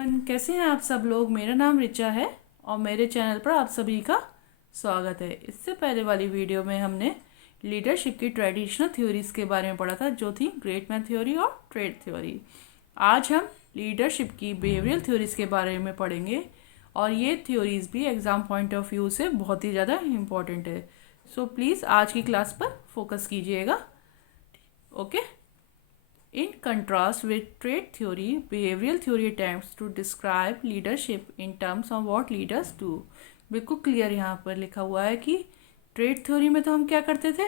कैसे हैं आप सब लोग। मेरा नाम रिचा है और मेरे चैनल पर आप सभी का स्वागत है। इससे पहले वाली वीडियो में हमने लीडरशिप की ट्रेडिशनल थ्योरीज के बारे में पढ़ा था, जो थी ग्रेट मैन थ्योरी और ट्रेड थ्योरी। आज हम लीडरशिप की बिहेवियरल थ्योरीज के बारे में पढ़ेंगे और ये थ्योरीज भी एग्ज़ाम पॉइंट ऑफ व्यू से बहुत ही ज़्यादा इम्पोर्टेंट है। सो प्लीज़ आज की क्लास पर फोकस कीजिएगा। Okay. In contrast with trade theory, behavioral theory attempts to describe leadership in terms of what leaders do. बिल्कुल क्लियर यहाँ पर लिखा हुआ है कि ट्रेड थ्योरी में तो हम क्या करते थे,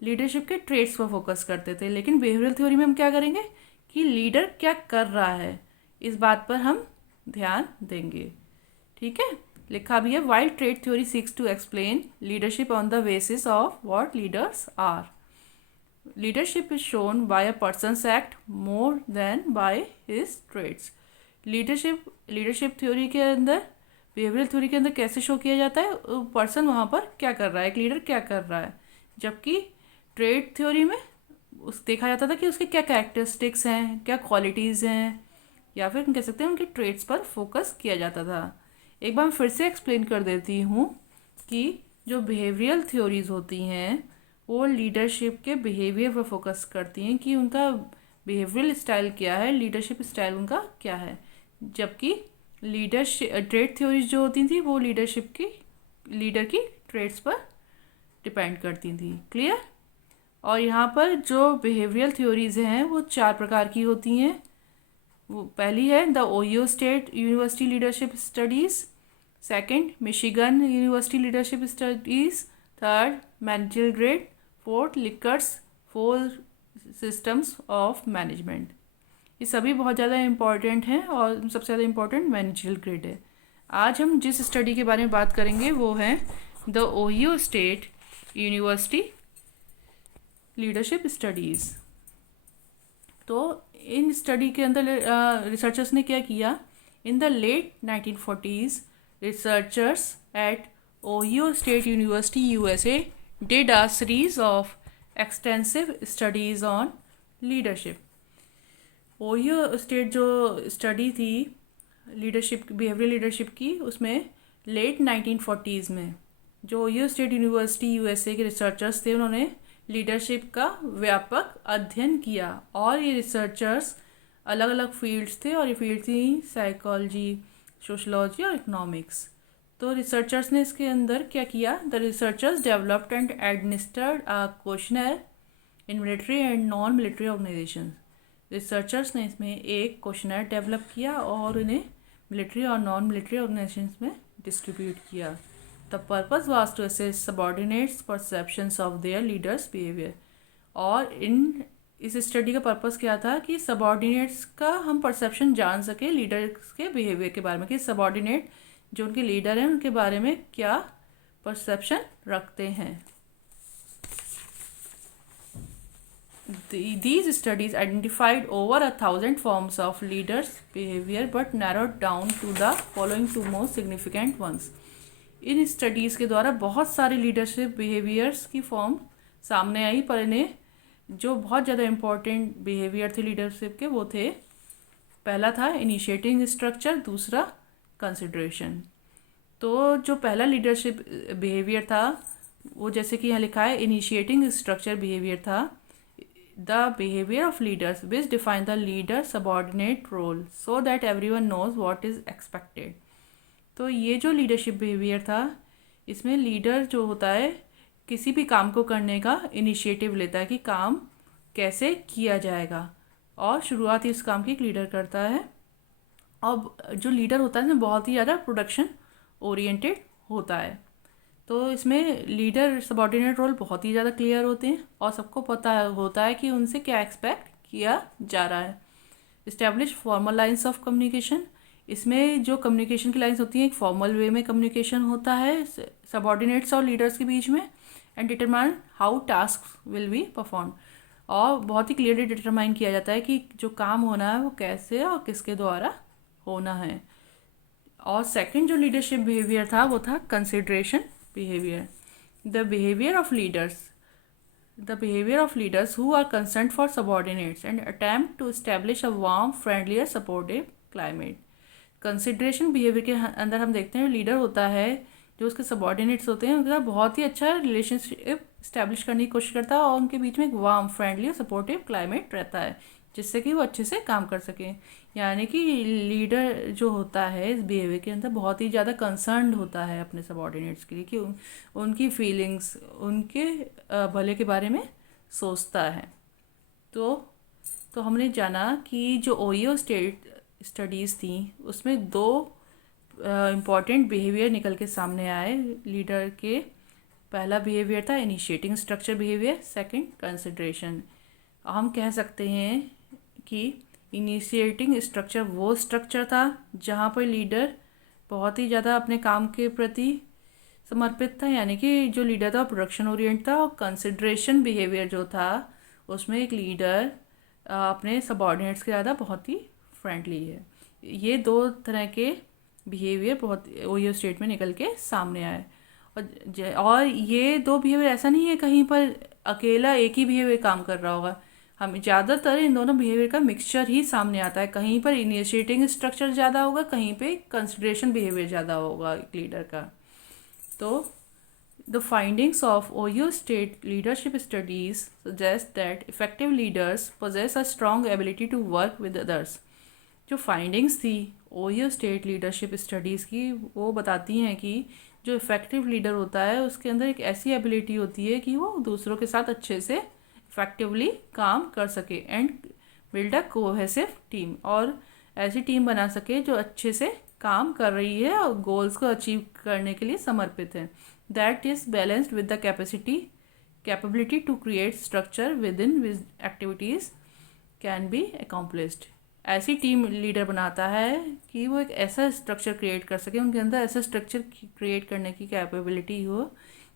लीडरशिप के ट्रेड्स पर फोकस करते थे, लेकिन बिहेवियरल थ्योरी में हम क्या करेंगे कि लीडर क्या कर रहा है, इस बात पर हम ध्यान देंगे। ठीक है, लिखा भी है, while trait theory seeks to explain leadership on the basis of what leaders are, leadership is shown by a person's act more than by his traits. Leadership theory के अंदर, बिहेवियरल थ्योरी के अंदर कैसे शो किया जाता है, person वहाँ पर क्या कर रहा है, एक लीडर क्या कर रहा है। जबकि ट्रेड थ्योरी में उस देखा जाता था कि उसके क्या कैरेक्टरिस्टिक्स हैं, क्या क्वालिटीज़ हैं, या फिर हम कह सकते हैं उनके ट्रेड्स पर फोकस किया जाता था। एक बार मैं फिर से एक्सप्लेन कर देती हूँ कि जो बिहेवियरल थ्योरीज होती हैं वो लीडरशिप के बिहेवियर पर फोकस करती हैं कि उनका बिहेवियरल स्टाइल क्या है, लीडरशिप स्टाइल उनका क्या है। जबकि लीडरशिप ट्रेड थ्योरीज जो होती थी वो लीडर की ट्रेड्स पर डिपेंड करती थी। क्लियर। और यहाँ पर जो बिहेवियरल थ्योरीज हैं वो 4 प्रकार की होती हैं। वो पहली है the Ohio State University leadership studies, second Michigan university leadership studies, third managerial grade, fourth liquors 4 systems of management. ये सभी बहुत ज़्यादा इम्पॉर्टेंट हैं और सबसे ज़्यादा इम्पॉर्टेंट मैनेजरियल ग्रेड है। आज हम जिस स्टडी के बारे में बात करेंगे वो है the Ohio State University leadership studies. तो इन स्टडी के अंदर रिसर्चर्स ने क्या किया, in the late 1940s researchers at Ohio State University USA did a series of extensive studies on leadership. Ohio State जो स्टडी थी लीडरशिप, बिहेवियरल लीडरशिप की, उसमें लेट 1940s में जो ओहियो स्टेट यूनिवर्सिटी USA के रिसर्चर्स थे उन्होंने leadership का व्यापक अध्ययन किया। और ये रिसर्चर्स अलग अलग फील्ड्स थे और ये फील्ड थी साइकोलॉजी, सोशलॉजी और इकोनॉमिक्स। तो रिसर्चर्स ने इसके अंदर क्या किया, the researchers developed and administered a questionnaire in military and non military organization. Researchers ने इसमें एक क्वेश्चनर डेवलप किया और उन्हें मिलिट्री और नॉन मिलिट्री ऑर्गेनाइजेशंस में डिस्ट्रीब्यूट किया। The purpose was to assess subordinates perceptions of their leaders behaviour. और इस स्टडी का पर्पस क्या था कि सबऑर्डिनेट्स का हम परसेप्शन जान सके लीडर्स के बिहेवियर के बारे में, कि सबऑर्डिनेट जो उनके लीडर हैं उनके बारे में क्या परसेप्शन रखते हैं। These studies identified over 1,000 forms of leaders' behavior but narrowed down to the following 2 most significant ones. In studies के द्वारा बहुत सारे लीडरशिप बिहेवियर्स की फॉर्म सामने आई, पर इन्हें जो बहुत ज़्यादा इम्पोर्टेंट बिहेवियर थे लीडरशिप के वो थे, पहला था इनिशिएटिंग स्ट्रक्चर, दूसरा कंसिडरेशन। तो जो पहला लीडरशिप बिहेवियर था वो जैसे कि यहाँ लिखा है, इनिशिएटिंग स्ट्रक्चर बिहेवियर था the behaviour of leaders which define the leader subordinate role so that everyone knows what is expected. तो ये जो लीडरशिप बिहेवियर था इसमें लीडर जो होता है किसी भी काम को करने का इनिशिएटिव लेता है कि काम कैसे किया जाएगा, और शुरुआत ही उस काम की लीडर करता है। और जो लीडर होता है इसमें बहुत ही ज़्यादा प्रोडक्शन ओरिएंटेड होता है। तो इसमें लीडर सबऑर्डिनेट रोल बहुत ही ज़्यादा क्लियर होते हैं और सबको पता होता है कि उनसे क्या एक्सपेक्ट किया जा रहा है। Establish formal lines of communication, इसमें जो कम्युनिकेशन की लाइंस होती हैं एक फॉर्मल वे में कम्युनिकेशन होता है सबऑर्डिनेट्स और लीडर्स के बीच में। And determine how task will be perform, और बहुत ही क्लियरली डिटरमाइन किया जाता है कि जो काम होना है वो कैसे और किसके द्वारा होना है। और सेकंड जो लीडरशिप बिहेवियर था वो था consideration behaviour. The behaviour of leaders who are concern for subordinates and attempt to establish a warm friendlier supportive climate. Consideration behaviour के अंदर हम देखते हैं लीडर होता है जो उसके सबॉर्डिनेट्स होते हैं उनके साथ बहुत ही अच्छा रिलेशनशिप इस्टेब्लिश करने की कोशिश करता है और उनके बीच में एक वार्म, फ्रेंडली और सपोर्टिव क्लाइमेट रहता है जिससे कि वो अच्छे से काम कर सकें। यानी कि लीडर जो होता है इस बिहेवियर के अंदर बहुत ही ज़्यादा कंसर्न्ड होता है अपने सबॉर्डिनेट्स के लिए कि उनकी फीलिंग्स, उनके भले के बारे में सोचता है। तो हमने जाना कि जो ओयो स्टेट स्टडीज़ थी उसमें दो इम्पॉर्टेंट बिहेवियर निकल के सामने आए लीडर के। पहला बिहेवियर था initiating structure behaviour, second consideration. हम कह सकते हैं कि इनिशिएटिंग स्ट्रक्चर वो स्ट्रक्चर था जहाँ पर लीडर बहुत ही ज़्यादा अपने काम के प्रति समर्पित था, यानी कि जो लीडर था प्रोडक्शन ओरिएंट था। और कंसिडरेशन बिहेवियर जो था उसमें एक लीडर अपने सबॉर्डिनेट्स के ज़्यादा बहुत ही फ्रेंडली है। ये दो तरह के बिहेवियर बहुत ओयो स्टेट में निकल के सामने आए। और ये दो बिहेवियर ऐसा नहीं है कहीं पर अकेला एक ही बिहेवियर काम कर रहा होगा, हम ज़्यादातर इन दोनों बिहेवियर का मिक्सचर ही सामने आता है। कहीं पर इनिशिएटिंग स्ट्रक्चर ज़्यादा होगा, कहीं पे कंसिडरेशन बिहेवियर ज़्यादा होगा एक लीडर का। तो the findings of Ohio State leadership studies suggest that effective leaders possess a strong ability to work with others. जो फाइंडिंग्स थी ओयो स्टेट लीडरशिप स्टडीज़ की वो बताती हैं कि जो इफ़ेक्टिव लीडर होता है उसके अंदर एक ऐसी एबिलिटी होती है कि वो दूसरों के साथ अच्छे से इफ़ेक्टिवली काम कर सके and build a cohesive team, और ऐसी टीम बना सके जो अच्छे से काम कर रही है और गोल्स को अचीव करने के लिए समर्पित है। That is balanced with the capability to create structure within which activities can be accomplished. ऐसी टीम लीडर बनाता है कि वो एक ऐसा स्ट्रक्चर क्रिएट कर सके, उनके अंदर ऐसा स्ट्रक्चर क्रिएट करने की कैपेबिलिटी हो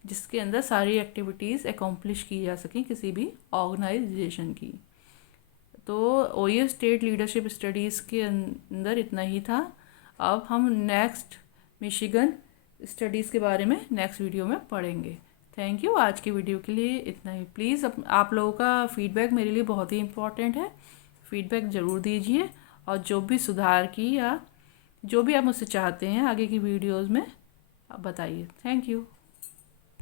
जिसके अंदर सारी एक्टिविटीज़ अकम्प्लिश की जा सकें किसी भी ऑर्गेनाइजेशन की। तो ओयो स्टेट लीडरशिप स्टडीज़ के अंदर इतना ही था। अब हम नेक्स्ट मिशिगन स्टडीज़ के बारे में नेक्स्ट वीडियो में पढ़ेंगे। Thank you. आज की वीडियो के लिए इतना ही। प्लीज़ आप लोगों का फीडबैक मेरे लिए बहुत ही इम्पॉर्टेंट है, फीडबैक ज़रूर दीजिए और जो भी सुधार की या जो भी आप मुझसे चाहते हैं आगे की वीडियोज़ में आप बताइए। Thank you.